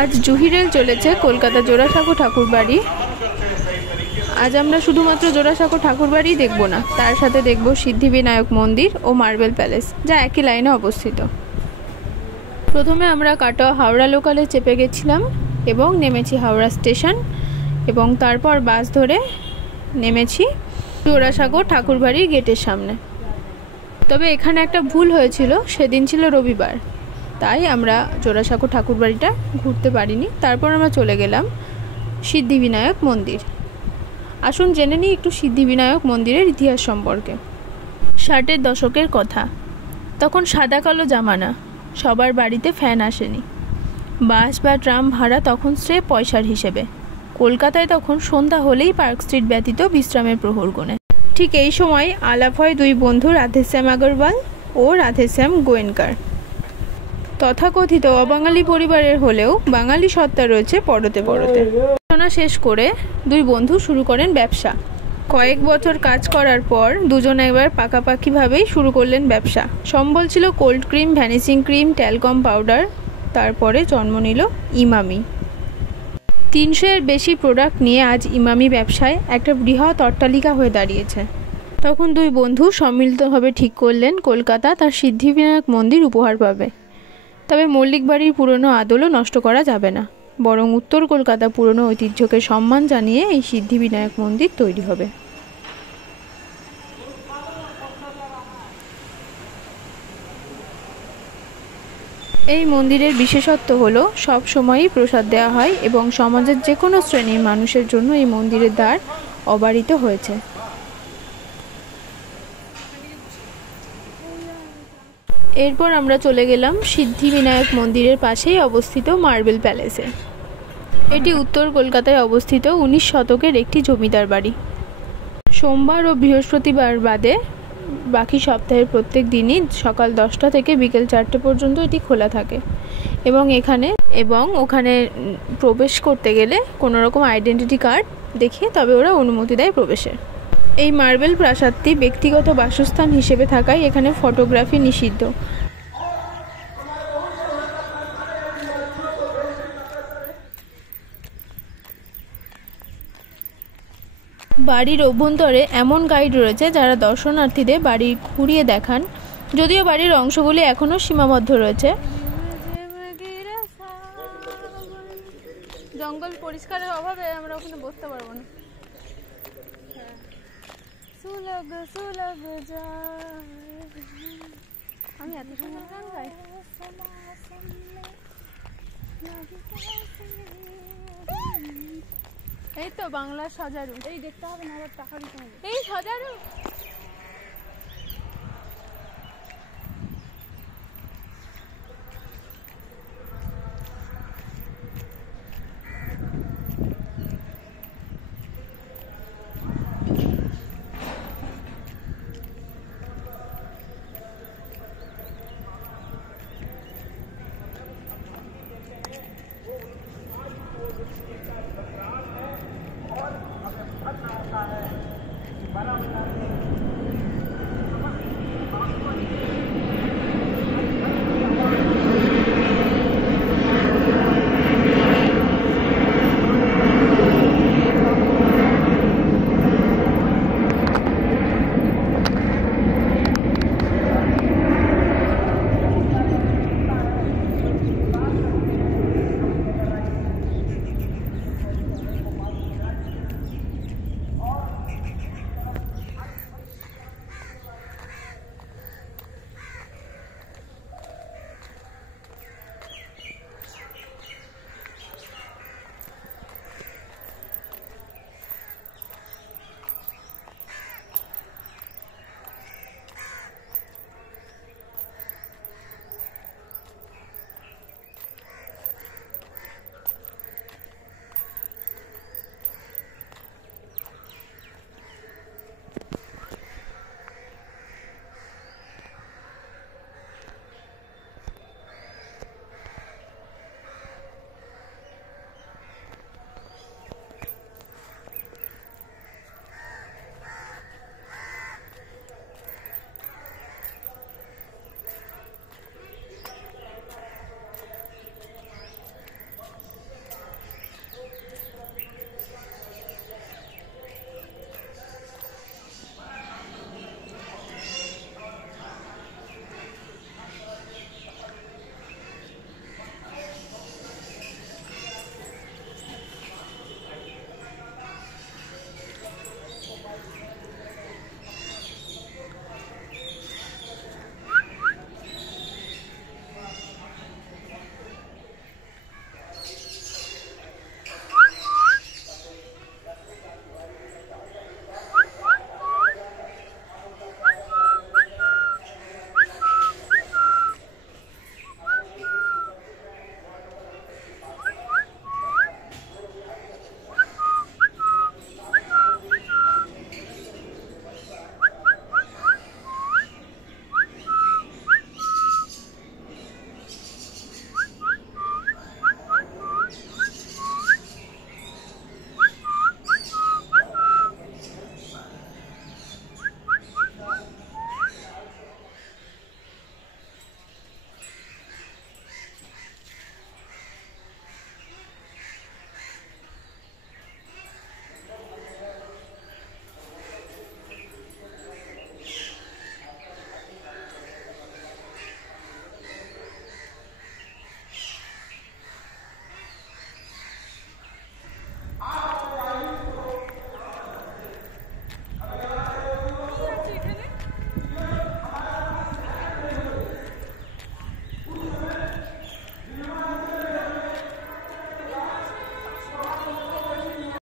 আজ জুহিরেল চলেছে কলকাতা জোড়াসাঁকো ঠাকুর বাড়ি। আজ আমরা শুধুমাত্র জোড়াসাঁকো ঠাকুর বাড়ি দেখব না, তার সাথে দেখব সিদ্ধিবিনায়ক মন্দির ও মার্বেল প্যালেস, যা একই লাইনে অবস্থিত। প্রথমে আমরা কাটোয়া হাওড়া লোকালে চেপে গেছিলাম এবং নেমেছি হাওড়া স্টেশন, এবং তারপর বাস ধরে নেমেছি জোড়াসাঁকো ঠাকুর বাড়ির গেটের সামনে। তবে এখানে একটা ভুল হয়েছিল, সেদিন ছিল রবিবার, তাই আমরা জোড়াসাঁকো ঠাকুর বাড়িটা ঘুরতে পারিনি। তারপর আমরা চলে গেলাম সিদ্ধিবিনায়ক মন্দির। আসুন জেনে নিই একটু সিদ্ধিবিনায়ক মন্দিরের ইতিহাস সম্পর্কে। 60-এর দশকের কথা। তখন সাদা কালো জামানা, সবার বাড়িতে ফ্যান আসেনি, বাস বা ট্রাম ভাড়া তখন সে পয়সার হিসেবে। কলকাতায় তখন সন্ধ্যা হলেই পার্ক স্ট্রিট ব্যতীত বিশ্রামের প্রহর গোনে। ঠিক এই সময় আলাপ হয় দুই বন্ধু, রাধেশ্যাম আগরওয়াল ও রাধেশ্যাম গোয়েনকার। তথাকথিত অবাঙালি পরিবারের হলেও বাঙালি সত্তা রয়েছে পরতে পরতে। পড়াশোনা শেষ করে দুই বন্ধু শুরু করেন ব্যবসা। কয়েক বছর কাজ করার পর দুজন একবার পাকাপাকিভাবেই শুরু করলেন ব্যবসা। সম্বল ছিল cold cream, vanishing cream, talcum powder. তারপরে জন্ম নিল ইমামি। 300-এর বেশি প্রোডাক্ট নিয়ে আজ ইমামি ব্যবসায় একটা বৃহৎ অট্টালিকা হয়ে দাঁড়িয়েছে। তখন দুই বন্ধু সম্মিলিতভাবে ঠিক করলেন কলকাতা তার সিদ্ধিবিনায়ক মন্দির উপহার পাবে। তবে মল্লিক বাড়ির পুরনো আদলও নষ্ট করা যাবে না, বরং উত্তর কলকাতা পুরনো ঐতিহ্যকে সম্মান জানিয়ে এই সিদ্ধিবিনায়ক মন্দির তৈরি হবে। এই মন্দিরের বিশেষত্ব হলো সব সময়ই প্রসাদ দেওয়া হয় এবং সমাজের যে কোনো শ্রেণীর মানুষের জন্য এই মন্দিরের দ্বার অবারিত হয়েছে। এরপর আমরা চলে গেলাম সিদ্ধিবিনায়ক মন্দিরের পাশেই অবস্থিত মার্বেল প্যালেসে। এটি উত্তর কলকাতায় অবস্থিত 19 শতকের একটি জমিদার বাড়ি। সোমবার ও বৃহস্পতিবার বাদে বাকি সপ্তাহের প্রত্যেক দিনই সকাল 10টা থেকে বিকেল 4টে পর্যন্ত এটি খোলা থাকে, এবং ওখানে প্রবেশ করতে গেলে কোনো রকম আইডেন্টিটি কার্ড দেখিয়ে তবে ওরা অনুমতি দেয় প্রবেশের। এই মার্বেল প্রাসাদটি ব্যক্তিগত বাসস্থান হিসেবে থাকায় এখানে ফটোগ্রাফি নিষিদ্ধ। বাড়ির অভ্যন্তরে এমন গাইড রয়েছে যারা দর্শনার্থীদের বাড়ি ঘুরিয়ে দেখান, যদিও বাড়ির অংশগুলি এখনও সীমাবদ্ধ রয়েছে। জঙ্গল পরিষ্কারের অভাবে আমরা ওখানে বসতে পারবো না। আমি এত সুন্দর গান গাই। এই তো বাংলার সজারু, এই দেখতে হবে না, আবার টাকা দিতে হবে। এই সজারু